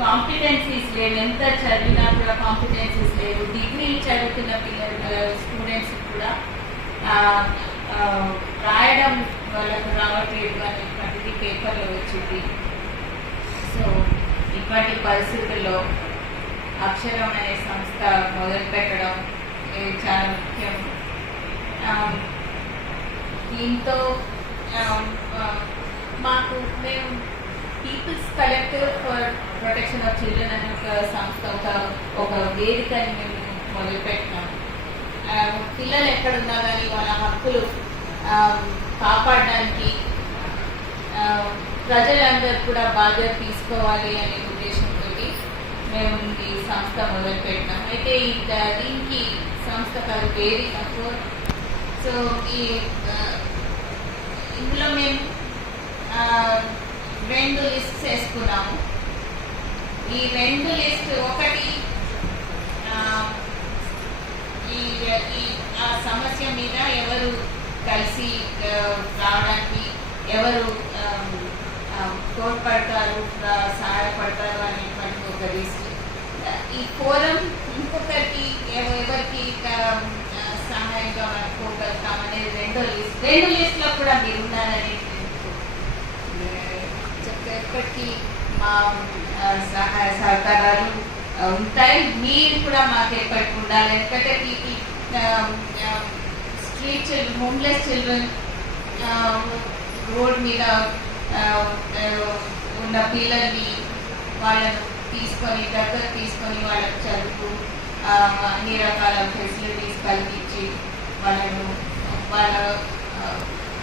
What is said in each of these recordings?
Competencies లేవు. ఎంత చదివినా కూడా కాంపిటెన్సీస్ లేవు. డిగ్రీ చదువుతున్న పిల్లలు స్టూడెంట్స్ కూడా రాయడం వాళ్ళకు రావట్లేదు అనేటువంటిది పేపర్లో వచ్చింది. సో ఇప్పటి పరిస్థితుల్లో అక్షరం అనే సంస్థ మొదలుపెట్టడం ఇది చాలా ముఖ్యం. దీంతో మాకు మేము people's collective for protection of children అనే ఒక సంస్థ ఒక ఒక వేదికని మేము మొదలుపెట్టినాం. పిల్లలు ఎక్కడున్నా కానీ వాళ్ళ హక్కులు కాపాడడానికి ప్రజలందరూ కూడా బాధ్యత తీసుకోవాలి అనే ఉద్దేశంతో మేము ఈ సంస్థ మొదలుపెట్టినాం. అయితే ఈ దీనికి సంస్థ కాదు వేదిక ఫోర్ సో ఈ ఇందులో మేము రెండు లిస్ట్ వేసుకున్నాము. ఈ రెండు లిస్ట్ ఒకటి ఈ ఈ ఆ సమస్య మీద ఎవరు కలిసి రావడానికి ఎవరు తోడ్పడతారు సహాయపడతారు అనేటువంటి ఒక లిస్ట్ ఈ ఫోరం ఇంకొకరికి ఎవ- ఎవరికి సహాయంగా మనం పోగలుగుతాం అనేది రెండో లిస్ట్ రెండు లిస్ట్లో కూడా మీరు ఉన్నారని ఇప్పటికీ మా సహాయ సహకారాలు ఉంటాయి మీరు కూడా మాకు ఎప్పటికి ఉండాలి ఎందుకంటే ఈ street children homeless children road మీద ఉన్న పిల్లల్ని వాళ్ళను తీసుకొని దగ్గర తీసుకొని వాళ్ళకి చదువు అన్ని రకాల ఫెసిలిటీస్ కల్పించి వాళ్ళను వాళ్ళ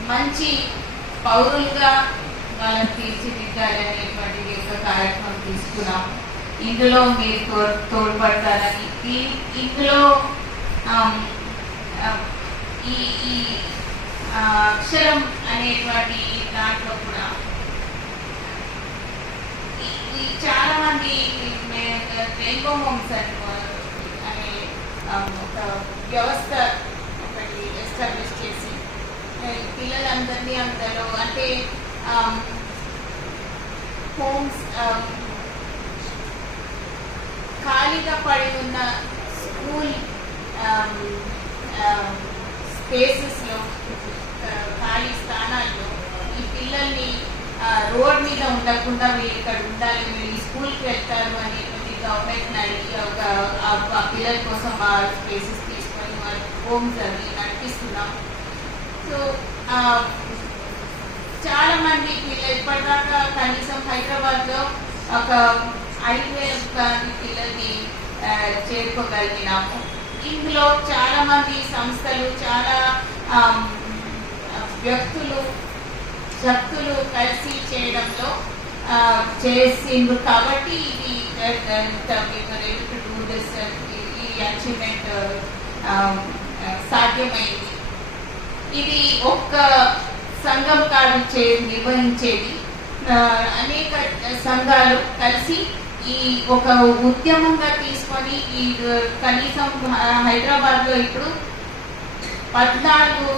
మంచి పౌరులుగా వాళ్ళని తీర్చిదిద్దాలి అనేటువంటి కార్యక్రమం తీసుకున్నాం. ఇందులో మీరు తో- తోడ్పడతారని. ఈ- ఇందులో ఈ ఈ అక్షరం అనేటువంటి దాంట్లో కూడా చాలా మంది రెయిన్బో హోమ్స్ అనే ఒక వ్యవస్థ ఒకటి ఎస్టాబ్లిష్ చేసి పిల్లలందరినీ అందరూ అంటే Um, హోమ్స్ um, ఖాళీగా పడి ఉన్న స్కూల్ um, స్పేసెస్లో uh, ఖాళీ స్థానాల్లో ఈ పిల్లల్ని రోడ్ మీద ఉండకుండా వీళ్ళు ఇక్కడ ఉండాలి వీళ్ళు ఈ స్కూల్కి వెళ్తారు అనేటువంటి గవర్నమెంట్ అడిగి ఒక ఆ- పిల్లల కోసం ఆ స్పేసెస్ తీసుకొని వాళ్ళ హోమ్స్ అవి నడిపిస్తున్నాం సో చాలా మంది పిల్లలు ఇప్పటిదాకా కనీసం హైదరాబాద్లో ఒక ఐదు వేల పిల్లల్ని చేరుకోగలిగినాము. ఇందులో చాలా మంది సంస్థలు చాలా వ్యక్తులు శక్తులు కలిసి చేయడంలో ఆ, చేసిండ్రు. కాబట్టి ఇది ఈ అచీవ్మెంట్ సాధ్యమైంది. ఇది ఒక్క సంఘం కాదు నిర్వహించేది. అనేక సంఘాలు కలిసి ఈ ఒక ఉద్యమంగా తీసుకొని ఈ కనీసం హైదరాబాద్లో ఇప్పుడు పద్నాలుగు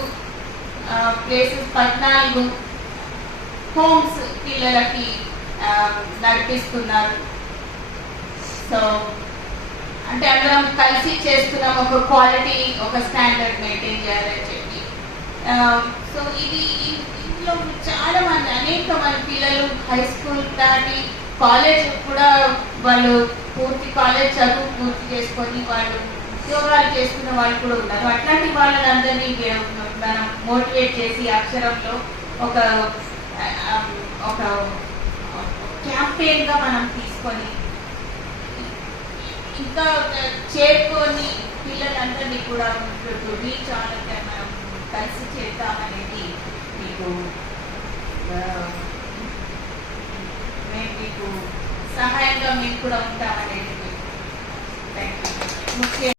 ప్లేసెస్ పద్నాలుగు హోమ్స్ పిల్లలకి నడిపిస్తున్నారు. సో అంటే అందరం కలిసి చేస్తున్నాం ఒక క్వాలిటీ ఒక స్టాండర్డ్ మెయింటైన్ చేయాలని చెప్పి. సో ఇది ఇ- చాలా మంది అనేక మంది పిల్లలు హై స్కూల్ దాటి కాలేజ్ కూడా వాళ్ళు పూర్తి కాలేజ్ చదువు పూర్తి చేసుకొని వాళ్ళు ఉద్యోగాలు చేసుకున్న వాళ్ళు కూడా ఉన్నారు. అట్లాంటి వాళ్ళని అందరినీ మనం మోటివేట్ చేసి అక్షరంలో ఒక ఒక క్యాంపెయిన్గా మనం తీసుకొని ఇంకా చేరుకొని పిల్లలందరినీ కూడా రీచ్ అవ్వాలంటే మనం కలిసి చేద్దామనేది to ఆ, మీకు సహాయంగా మేము కూడా ఉంటామనేది. థ్యాంక్ యూ ముఖ్య